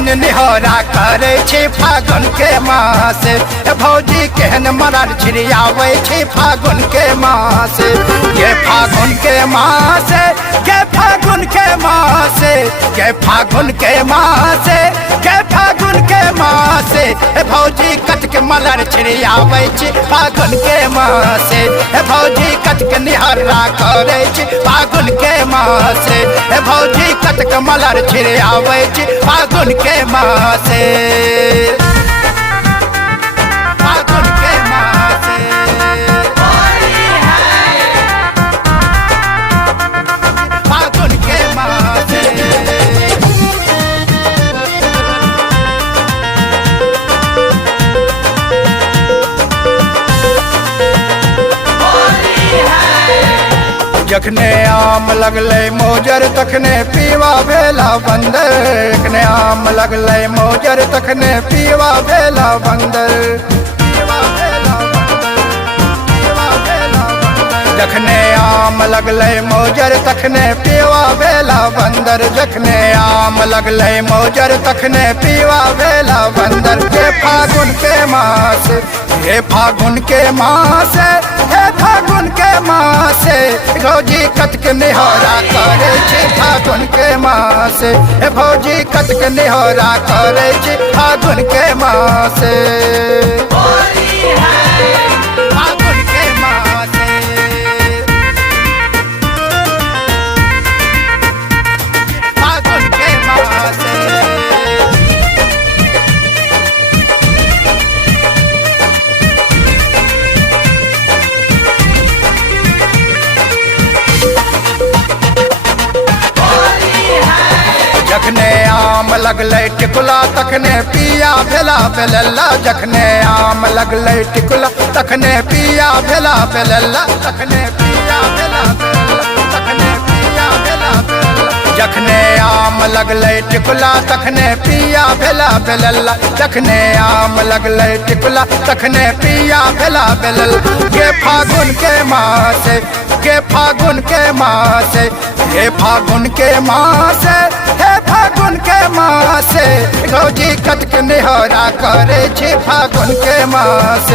केहन निहोरा करे छी फागुन के मास। भौजी केहन मरल छिड़ियावे छी फागुन के मास। ये फागुन के मास, ये फागुन के मास, ये फागुन के मास, ये फागुन के मास। भौजी कट के मलर छिड़ियावे छी फागुन के मास। भौजी कट के निहोरा करे छी फागुन के मास। भौजी कट के मलर छिड़ियावे छी फागुन के मास। फागुन के मास फागुन के मास। जखने आम लगले मोजर तखने पीवा भेला बंदर। जखने आम लगले मोजर तखने पीवा भेला बंदर। जखने आम लगले मोजर तखने पीवा भेला बंदर। जखने आम लगले मोजर तखने पीवा भेला बंदर। ये फागुन के मास, ये फागुन के मास, हे फागुन के मास। भौजी कट के निहोरा करे छी फागुन के मास। हे भौजी कट के निहोरा करे छी फागुन के मास। फागुन के मास फागुन के मास। जखने आम लगले टिकुला तखने पिया भेला बेलल्ला। जखने आम लगले टिकुला तखने पिया भेला बेलल्ला। तखने पिया भेला बेलल्ला। तखने पिया भेला बेलल्ला। जखने आम लगले टिकुला तखने पिया भेला बेलल्ला। जखने आम लगले टिकुला तखने पिया भेला बेलल्ला। ये फागुन के मास, ये फागुन के मास, ये फागुन के मास, हे फागुन के मास। भौजी कट के निहोरा करे छी फागुन के मास।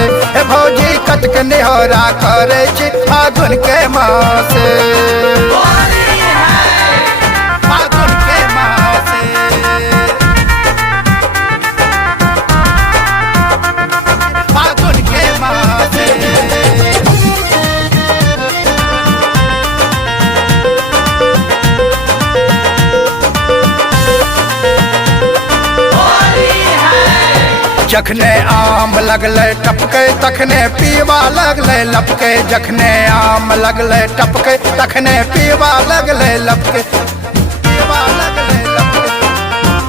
भौजी कट के निहोरा करे छी फागुन के मास। फागुन के मास फागुन के मास। जखने आम लगले टपके तखने पीवा लगले लपके। जखने आम लगले टपके तखने पीवा लगले लपके। पीवा लगले लपके।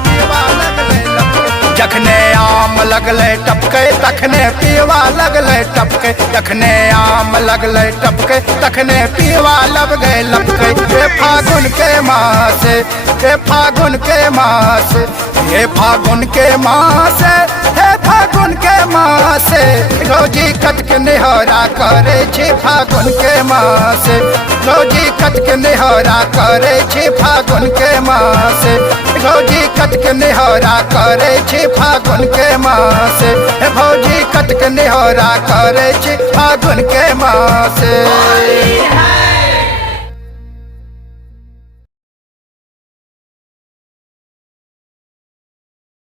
पीवा लगले लपके। जखने आम लगले टपके तखने पीवा लगले टपके। जखने आम लगले टपके तखने पीवा लब गए लपके। ये फागुन के मास, ये फागुन के मास, ये फागुन के मास, हे फागुन के मास। भौजी कट के निहोरा करे छी फागुन के मास। भौजी कट के निहोरा करे छी फागुन के मास। भौजी कट के निहोरा करे छी फागुन के मास। भौजी कट के निहोरा करे छी फागुन के मास।